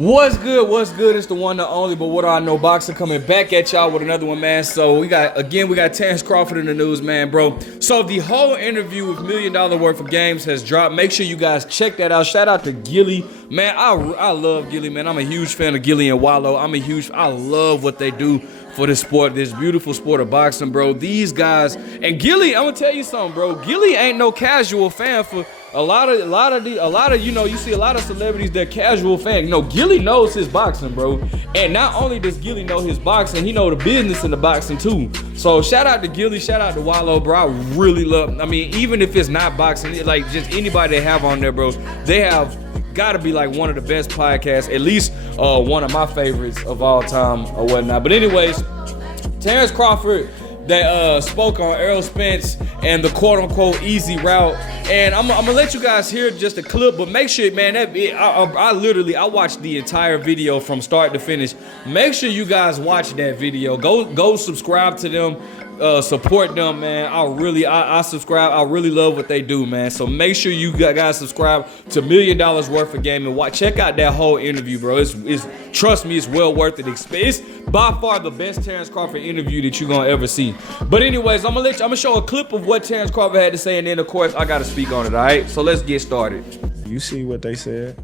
What's good? What's good? It's the one, the only, but what do I know? Boxer coming back at y'all with another one, man. So we got Terence Crawford in the news, man, bro. So the whole interview with $1 million worth of games has dropped. Make sure you guys check that out. Shout out to Gilly, man. I love Gilly, man. I'm a huge fan of Gilly and Wallow. I love what they do for this sport, this beautiful sport of boxing, bro. These guys and Gilly, I'm gonna tell you something, bro. Gilly ain't no casual fan for. A lot of you know, you see a lot of celebrities that casual fan. You know, Gilly knows his boxing, bro. And not only does Gilly know his boxing, he know the business in the boxing too. So shout out to Gilly, shout out to Wallow, bro. I really love. I mean, even if it's not boxing, like just anybody they have on there, bro, they have gotta be like one of the best podcasts, at least one of my favorites of all time or whatnot. But anyways, Terence Crawford, that spoke on Errol Spence and the quote-unquote easy route. And I'm gonna let you guys hear just a clip, but make sure, man, I watched the entire video from start to finish. Make sure you guys watch that video. Go subscribe to them. Support them, man. I subscribe. I really love what they do, man. So make sure you guys subscribe to $1 million worth of game and check out that whole interview, bro. It's trust me, it's well worth it. It's by far the best Terence Crawford interview that you're gonna ever see. But anyways, I'm gonna show a clip of what Terence Crawford had to say, and then of course I gotta speak on it. All right, so let's get started. You see what they said?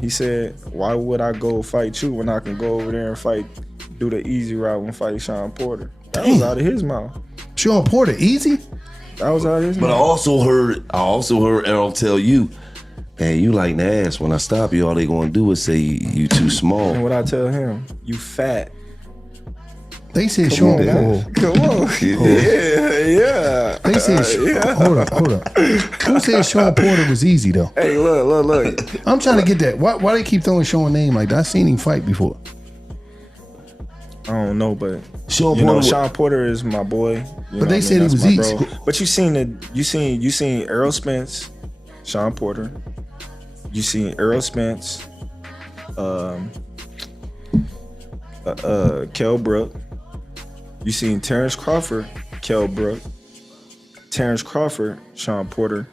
He said, "Why would I go fight you when I can go over there and do the easy route and fight Sean Porter?" That was out of his mouth. Sean Porter, easy? That was out of his mouth. But I also heard Errol tell you, man, you like the ass. When I stop you, all they gonna do is say you too small. And what I tell him, you fat. They said Sean Porter. Come on. Yeah. They said, hold up. Who said Sean Porter was easy though? Hey, look. I'm trying to get that. Why they keep throwing Sean name like that? I seen him fight before. I don't know, but Sean Porter is my boy. But they said he was easy. But you seen Errol Spence, Sean Porter. You seen Errol Spence, Kell Brook. You seen Terence Crawford, Kell Brook. Terence Crawford, Sean Porter.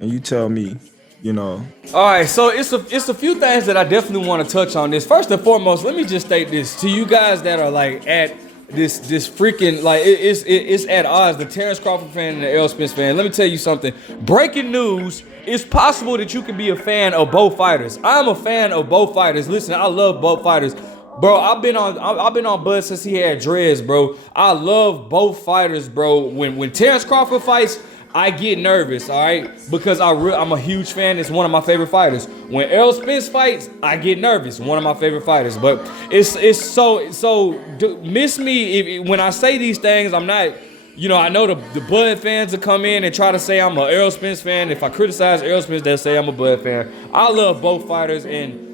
And you tell me, you know. All right, so it's a few things that I definitely want to touch on this. First and foremost, let me just state this to you guys that are like at this freaking, like it's at odds, the Terence Crawford fan and the Errol Spence fan. Let me tell you something. Breaking news. It's possible that you can be a fan of both fighters. I'm a fan of both fighters. Listen, I love both fighters. Bro, I've been on Bud since he had dreads, bro. I love both fighters, bro. When Terence Crawford fights, I get nervous, all right? Because I'm a huge fan. It's one of my favorite fighters. When Errol Spence fights, I get nervous. One of my favorite fighters. But it's so miss me when I say these things. I'm not, you know, I know the Bud fans will come in and try to say I'm an Errol Spence fan. If I criticize Errol Spence, they'll say I'm a Bud fan. I love both fighters, and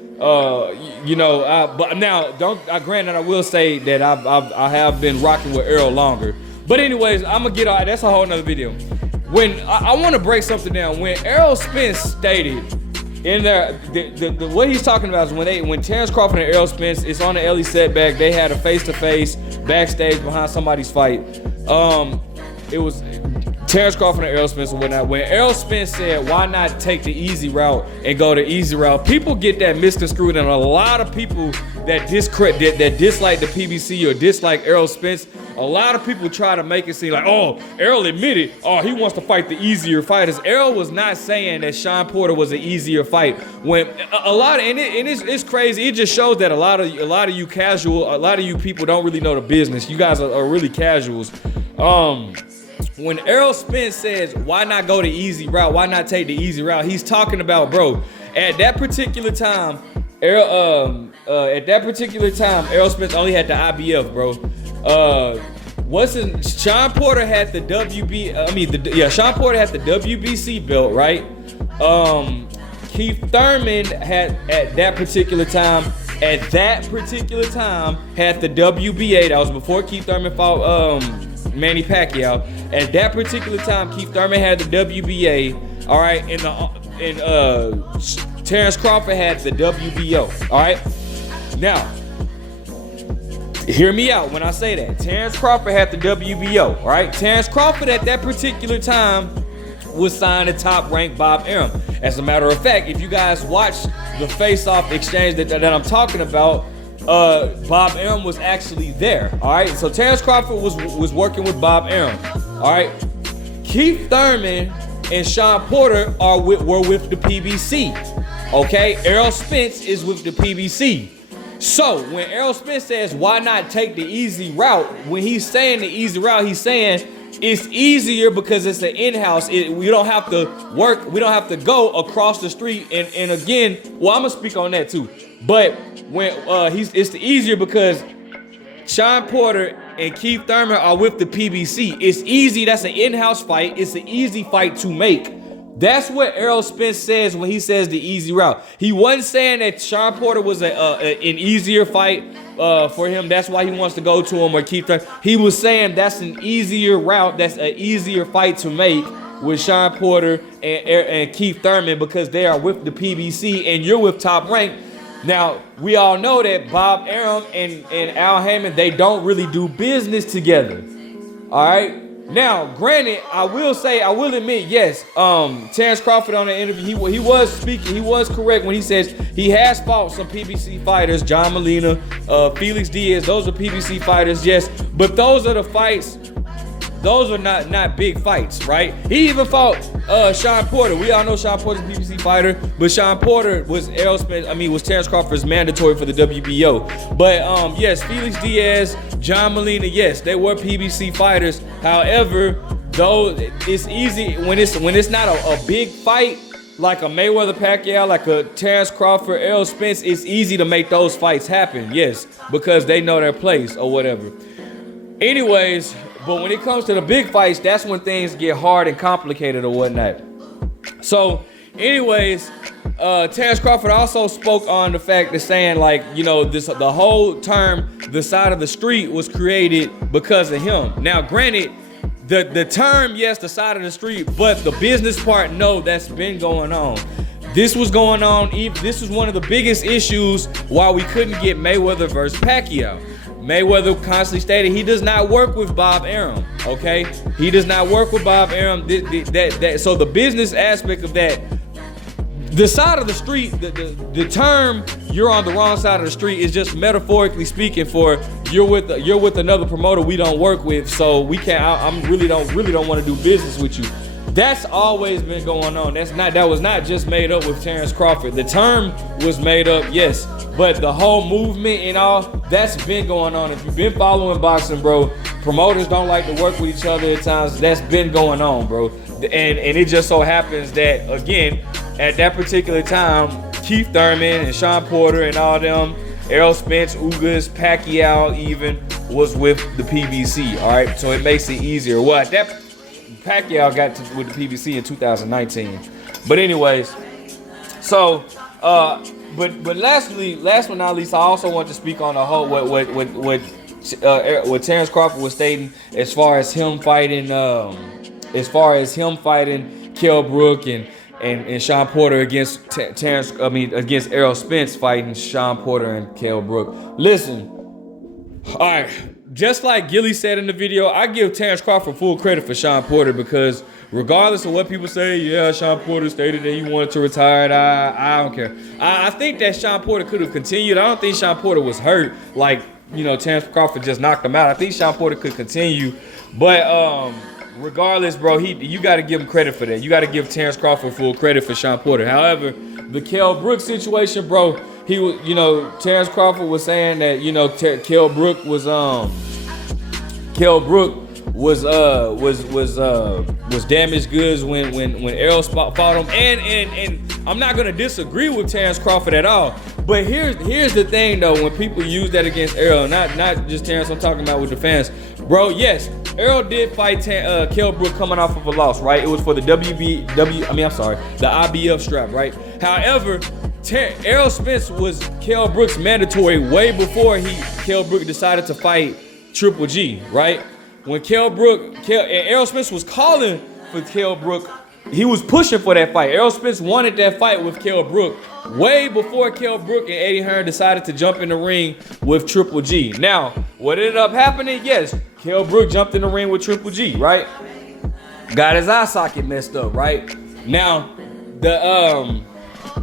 you know, but now granted, I will say that I have been rocking with Errol longer. But anyways, I'm gonna get all right. That's a whole nother video. When I want to break something down, when Errol Spence stated in there, what he's talking about is when Terence Crawford and Errol Spence, it's on the Ellie setback. They had a face-to-face backstage behind somebody's fight. It was Terence Crawford and Errol Spence and whatnot. When Errol Spence said, "Why not take the easy route and go the easy route?" People get that misconstrued, and a lot of people that dislike the PBC or dislike Errol Spence. A lot of people try to make it seem like, oh, Errol admitted, he wants to fight the easier fighters. Errol was not saying that Sean Porter was an easier fight. When it's crazy. It just shows that a lot of you people don't really know the business. You guys are really casuals. When Errol Spence says, "Why not go the easy route? Why not take the easy route?" He's talking about, bro, at that particular time, Errol Spence only had the IBF, bro. Sean Porter had the Sean Porter had the WBC belt, right? Keith Thurman had at that particular time had the WBA. That was before Keith Thurman fought Manny Pacquiao. At that particular time, Keith Thurman had the WBA. All right, and Terence Crawford had the WBO. All right, now. Hear me out when I say that. Terence Crawford had the WBO, all right? Terence Crawford at that particular time was signed to top-ranked Bob Arum. As a matter of fact, if you guys watch the face-off exchange that I'm talking about, Bob Arum was actually there. All right, so Terence Crawford was working with Bob Arum. All right, Keith Thurman and Sean Porter were with the PBC. Okay, Errol Spence is with the PBC. So when Errol Spence says, why not take the easy route? When he's saying the easy route, he's saying it's easier because it's an in-house. We don't have to work. We don't have to go across the street. And again, well, I'm gonna speak on that too. But when it's the easier because Sean Porter and Keith Thurman are with the PBC. It's easy. That's an in-house fight. It's an easy fight to make. That's what Errol Spence says when he says the easy route. He wasn't saying that Sean Porter was an easier fight for him. That's why he wants to go to him or Keith Thurman. He was saying that's an easier route. That's an easier fight to make with Sean Porter and Keith Thurman because they are with the PBC and you're with Top Rank. Now, we all know that Bob Arum and Al Haymon, they don't really do business together. All right? Now, granted, I will admit, yes, Terence Crawford on the interview, he was speaking, he was correct when he says he has fought some PBC fighters, John Molina, Felix Diaz, those are PBC fighters, yes, but those are the fights, those are not big fights, right? He even fought Sean Porter. We all know Sean Porter's a PBC fighter, but Sean Porter was Terence Crawford's mandatory for the WBO. But yes, Felix Diaz, John Molina, yes, they were PBC fighters. However, though it's easy when it's not a big fight like a Mayweather Pacquiao, like a Terence Crawford, Errol Spence, it's easy to make those fights happen, yes, because they know their place or whatever. Anyways, but when it comes to the big fights, that's when things get hard and complicated or whatnot. So, anyways, Terence Crawford also spoke on the fact that saying like, you know, the whole term, the side of the street was created because of him. Now, granted, the term, yes, the side of the street, but the business part, no, that's been going on. This was going on. This was one of the biggest issues why we couldn't get Mayweather versus Pacquiao. Mayweather constantly stated he does not work with Bob Arum, okay? He does not work with Bob Arum. So the business aspect of that, the side of the street, the term you're on the wrong side of the street is just metaphorically speaking for you're with another promoter we don't work with, so we can't. I really don't want to do business with you. That's always been going on. That was not just made up with Terence Crawford. The term was made up, yes, but the whole movement and all, that's been going on. If you've been following boxing, bro, promoters don't like to work with each other at times. That's been going on, bro. And it just so happens that, again, at that particular time, Keith Thurman and Sean Porter and all them, Errol Spence, Ugas, Pacquiao even, was with the PBC, all right? So it makes it easier. Well, at that Pacquiao got with the PBC in 2019. But anyways, so but last but not least, I also want to speak on the whole what Terence Crawford was stating as far as him fighting Kell Brook and Sean Porter against against Errol Spence fighting Sean Porter and Kell Brook. Listen, all right. Just like Gilly said in the video, I give Terence Crawford full credit for Sean Porter because regardless of what people say, yeah, Sean Porter stated that he wanted to retire. I don't care. I think that Sean Porter could have continued. I don't think Sean Porter was hurt like, you know, Terence Crawford just knocked him out. I think Sean Porter could continue. But regardless, bro, you got to give him credit for that. You got to give Terence Crawford full credit for Sean Porter. However, the Kell Brook situation, bro, he was, you know, Terence Crawford was saying that, you know, Kell Brook was damaged goods when Errol fought him, and I'm not gonna disagree with Terence Crawford at all. But here's the thing though, when people use that against Errol, not just Terence, I'm talking about with the fans, bro. Yes, Errol did fight Kell Brook coming off of a loss, right? It was for the the IBF strap, right? However, Errol Spence was Kell Brook's mandatory way before Kell Brook decided to fight Triple G, right? When Errol Spence was calling for Kell Brook, he was pushing for that fight. Errol Spence wanted that fight with Kell Brook way before Kell Brook and Eddie Hearn decided to jump in the ring with Triple G. Now, what ended up happening? Yes, Kell Brook jumped in the ring with Triple G, right? Got his eye socket messed up, right? Now,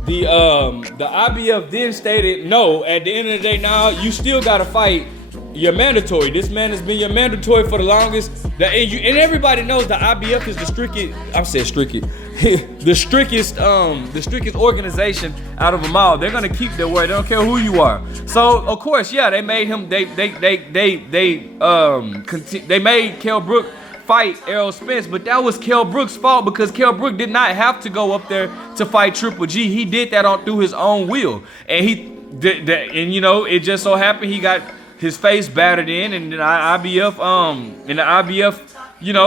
the IBF then stated, no, at the end of the day now, you still gotta fight your mandatory. This man has been your mandatory for the longest. And everybody knows the IBF is the strictest organization out of them all. They're gonna keep their word. They don't care who you are. So of course, yeah, they made him. They made Kell Brook fight Errol Spence, but that was Kell Brook's fault because Kell Brook did not have to go up there to fight Triple G. He did that through his own will, and it just so happened he got his face battered in, and the IBF,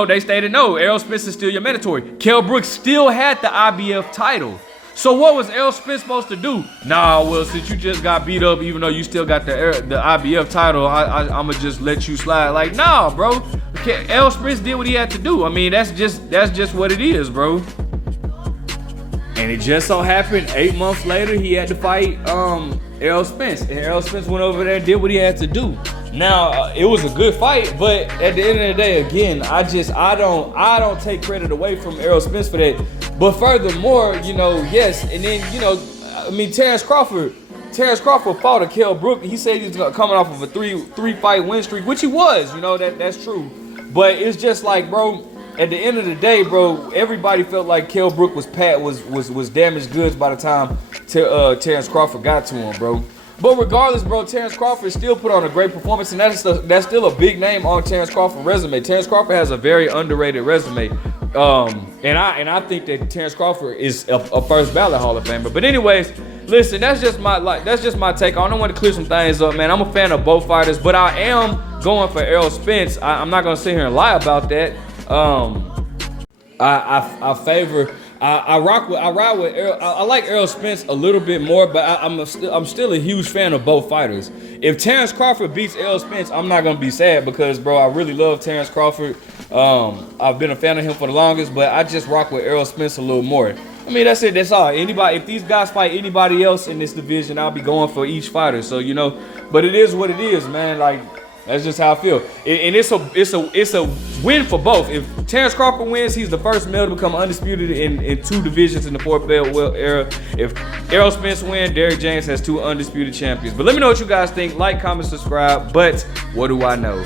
they stated no, Errol Spence is still your mandatory. Kell Brook still had the IBF title. So what was Errol Spence supposed to do? Nah, well, since you just got beat up, even though you still got the IBF title, I'ma just let you slide. Like, nah, bro. Errol Spence did what he had to do. I mean, that's just what it is, bro. And it just so happened 8 months later he had to fight Errol Spence, and Errol Spence went over there and did what he had to do. Now it was a good fight, but at the end of the day, again, I don't take credit away from Errol Spence for that. But furthermore, yes, and then Terence Crawford fought a Kell Brook. He said he was coming off of a three fight win streak, which he was. That's true. But it's just like, bro, at the end of the day, bro, everybody felt like Kell Brook was damaged goods by the time Terence Crawford got to him, bro. But regardless, bro, Terence Crawford still put on a great performance, and that's still a big name on Terence Crawford's resume. Terence Crawford has a very underrated resume, and I think that Terence Crawford is a first ballot Hall of Famer. But anyways, listen, that's just my take on. I want to clear some things up, man. I'm a fan of both fighters, but I am going for Errol Spence. I'm not gonna sit here and lie about that. I ride with Errol. I like Errol Spence a little bit more, but I'm still a huge fan of both fighters. If Terence Crawford beats Errol Spence, I'm not gonna be sad because, bro, I really love Terence Crawford. I've been a fan of him for the longest, but I just rock with Errol Spence a little more. I mean, that's it. That's all. If these guys fight anybody else in this division, I'll be going for each fighter. So but it is what it is, man. Like, that's just how I feel. And it's a win for both. If Terence Crawford wins, he's the first male to become undisputed in two divisions in the 4 belt era. If Errol Spence wins, Derrick James has 2 undisputed champions. But let me know what you guys think. Like, comment, subscribe. But what do I know?